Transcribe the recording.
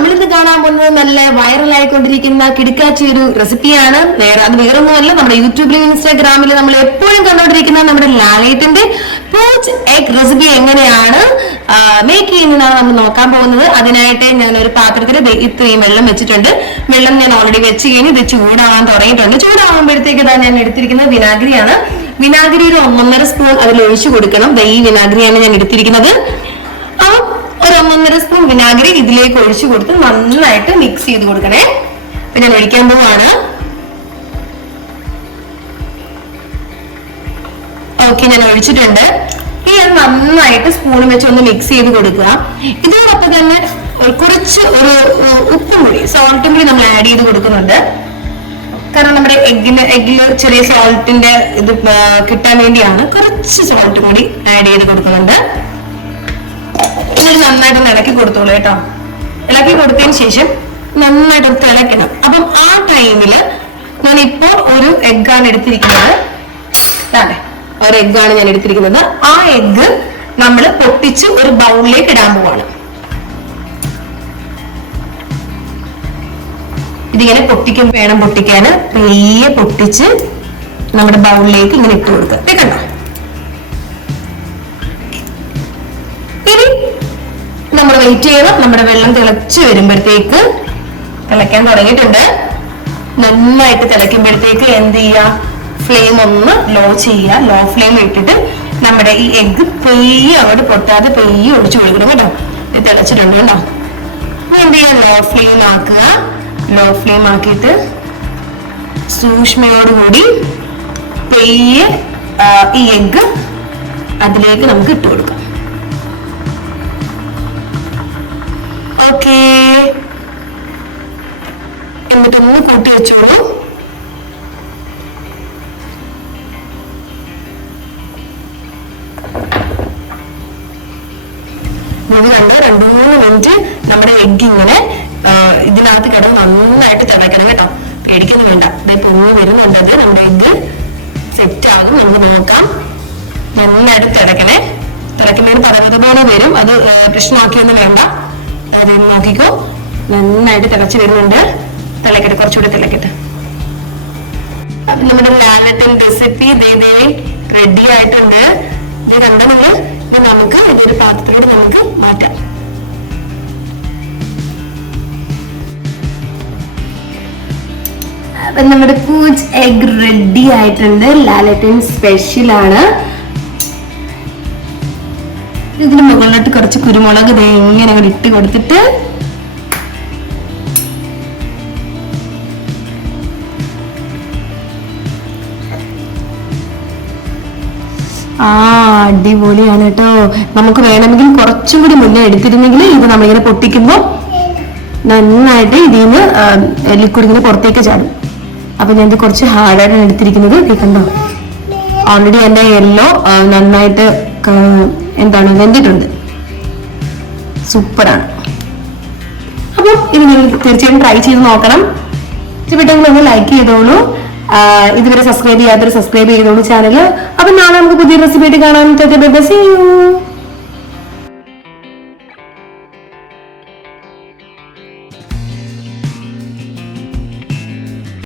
പോകുന്നത് നല്ല വൈറലായിക്കൊണ്ടിരിക്കുന്ന കിടക്കാച്ചി ഒരു റെസിപ്പിയാണ്. വേറെ അത് വേറൊന്നുമല്ല നമ്മുടെ യൂട്യൂബിലും ഇൻസ്റ്റാഗ്രാമിലും നമ്മൾ എപ്പോഴും കണ്ടുകൊണ്ടിരിക്കുന്ന നമ്മുടെ ലാലേറ്റിന്റെ പോച്ച് എഗ് റെസിപ്പി എങ്ങനെയാണ് മേക്ക് ചെയ്യുന്നതാണ് നമ്മൾ നോക്കാൻ പോകുന്നത്. അതിനായിട്ട് ഞാൻ ഒരു പാത്രത്തിൽ ഇത്രയും വെള്ളം വെച്ചിട്ടുണ്ട്. വെള്ളം ഞാൻ ഓൾറെഡി വെച്ച് കഴിഞ്ഞ് ഇത് ചൂടാവാൻ തുടങ്ങിയിട്ടുണ്ട്. ചൂടാവുമ്പോഴത്തേക്ക് ഇതാ ഞാൻ എടുത്തിരിക്കുന്നത് വിനാഗിരിയാണ്. വിനാഗിരി ഒരു ഒന്നൊന്നര സ്പൂൺ അതിൽ ഒഴിച്ചു കൊടുക്കണം ഈ വിനാഗിരിയാണ് ഞാൻ എടുത്തിരിക്കുന്നത്. ഒരു ഒന്നൊന്നര സ്പൂൺ വിനാഗിരി ഇതിലേക്ക് ഒഴിച്ചു കൊടുത്ത് നന്നായിട്ട് മിക്സ് ചെയ്ത് കൊടുക്കണേ. ഞാൻ ഒഴിക്കാൻ പോവാണ്. ഓക്കെ ഞാൻ ഒഴിച്ചിട്ടുണ്ട്. ഇനി അത് നന്നായിട്ട് സ്പൂൺ വെച്ച് ഒന്ന് മിക്സ് ചെയ്ത് കൊടുക്കുക. ഇതിനോടൊപ്പം തന്നെ കുറച്ച് ഒരു ഉപ്പും കൂടി സോൾട്ടും കൂടി നമ്മൾ ആഡ് ചെയ്ത് കൊടുക്കുന്നുണ്ട്. കാരണം നമ്മുടെ എഗ്ഗിന് എഗ്ഗിൽ ചെറിയ സോൾട്ടിന്റെ ഇത് കിട്ടാൻ വേണ്ടിയാണ് കുറച്ച് സോൾട്ടും കൂടി ആഡ് ചെയ്ത് കൊടുക്കുന്നുണ്ട്. ഇത് നന്നായിട്ട് ഇളക്കി കൊടുത്തോളൂ കേട്ടോ. ഇളക്കി കൊടുത്തതിന് ശേഷം നന്നായിട്ട് തിളയ്ക്കണം. അപ്പം ആ ടൈമിൽ ഞാൻ ഇപ്പോൾ ഒരു എഗ്ഗാണ് എടുത്തിരിക്കുന്നത്. അതെ ഒരു എഗ്ഗാണ് ഞാൻ എടുത്തിരിക്കുന്നത്. ആ എഗ്ഗ് നമ്മൾ പൊട്ടിച്ച് ഒരു ബൗളിലേക്ക് ഇടാൻ പോവാണ്. ഇതിങ്ങനെ പൊട്ടിക്കും വേണം പൊട്ടിക്കാന്. പയ്യെ പൊട്ടിച്ച് നമ്മുടെ ബൗളിലേക്ക് ഇങ്ങനെ ഇട്ട് കൊടുക്കുക. ദേ വെയിറ്റ് ചെയ്യണം. നമ്മുടെ വെള്ളം തിളച്ച് വരുമ്പോഴത്തേക്ക് തിളയ്ക്കാൻ തുടങ്ങിയിട്ടുണ്ട്. നന്നായിട്ട് തിളയ്ക്കുമ്പോഴത്തേക്ക് എന്ത് ചെയ്യുക? ഫ്ലെയിം ഒന്ന് ലോ ചെയ്യുക. ലോ ഫ്ലെയിം ഇട്ടിട്ട് നമ്മുടെ ഈ എഗ്ഗ് പെയ്യ് അങ്ങോട്ട് പൊട്ടാതെ പെയ്യ് ഒഴിച്ചു കൊടുക്കണം കേട്ടോ. തിളച്ചിട്ടുണ്ട് കേട്ടോ. എന്ത് ചെയ്യുക? ലോ ഫ്ലെയിം ആക്കുക. ലോ ഫ്ലെയിം ആക്കിയിട്ട് സൂക്ഷ്മയോടുകൂടി പെയ്യ് ഈ എഗ്ഗ് അതിലേക്ക് നമുക്ക് ഇട്ട് കൊടുക്കാം. ഓക്കേ. എന്നിട്ടൊന്ന് കൂട്ടി വെച്ചോളൂ. ഇത് കണ്ട് രണ്ടു മൂന്ന് മിനിറ്റ് നമ്മുടെ എഗ്ഗ് ഇങ്ങനെ ഇതിനകത്ത് കിടന്ന് നന്നായിട്ട് തിളയ്ക്കണം കേട്ടോ. പേടിക്കൊന്നും വേണ്ട. ഇതേ പൊങ്ങി വരുന്നുണ്ട് അത്. നമ്മുടെ എഗ്ഗ് സെറ്റ് ആകും. നമുക്ക് നോക്കാം. നന്നായിട്ട് തിളക്കണേ തിളക്കുന്നതിന് പരവതപോലെ വരും. അത് പ്രശ്നമാക്കിയൊന്നും വേണ്ട. അത് നോക്കിക്കോ നന്നായിട്ട് തിളച്ച് വരുന്നുണ്ട്. തിളക്കട്ടെ കുറച്ചുകൂടെ തിളക്കട്ടെ. നമ്മുടെ ലാലട്ടൻ റെസിപ്പി റെഡി ആയിട്ടുണ്ട്. ഇത് കണ്ട ഇത് നമുക്ക് ഇതൊരു പാത്രത്തിലൂടെ നമുക്ക് മാറ്റാം. നമ്മുടെ പൂജ് എഗ് റെഡി ആയിട്ടുണ്ട്. ലാലട്ടൻ സ്പെഷ്യൽ ആണ്. ഇതിന് മുകളിലോട്ട് കുറച്ച് കുരുമുളക് ദേ ഇങ്ങനെ അങ്ങോട്ട് ഇട്ട് കൊടുത്തിട്ട് ആ അടിപൊളിയാണ് കേട്ടോ. നമുക്ക് വേണമെങ്കിൽ കുറച്ചും കൂടി മുന്നേ എടുത്തിരുന്നെങ്കിൽ ഇത് നമ്മളിങ്ങനെ പൊട്ടിക്കുമ്പോൾ നന്നായിട്ട് ഇതിൽ നിന്ന് ലിക്വിഡ് ഇങ്ങനെ പുറത്തേക്ക് ചാടും. അപ്പൊ ഞാൻ ഇത് കുറച്ച് ഹാർഡായിട്ടാണ് എടുത്തിരിക്കുന്നത്. കണ്ടോ? ഓൾറെഡി എന്റെ യെല്ലോ നന്നായിട്ട് എന്താണ് വെന്തിട്ടുണ്ട്. സൂപ്പറാണ്. അപ്പോൾ ഇത് നിങ്ങൾ തീർച്ചയായും ട്രൈ ചെയ്ത് നോക്കണം. ഇഷ്ടപ്പെട്ടെങ്കിൽ ഒന്ന് ലൈക്ക് ചെയ്തോളൂ. ഇതുവരെ സബ്സ്ക്രൈബ് ചെയ്യാത്തവർ സബ്സ്ക്രൈബ് ചെയ്തോളൂ ചാനൽ അപ്പൊ നാളെ നമുക്ക് പുതിയ റെസിപ്പി ആയിട്ട് കാണാൻ സി യു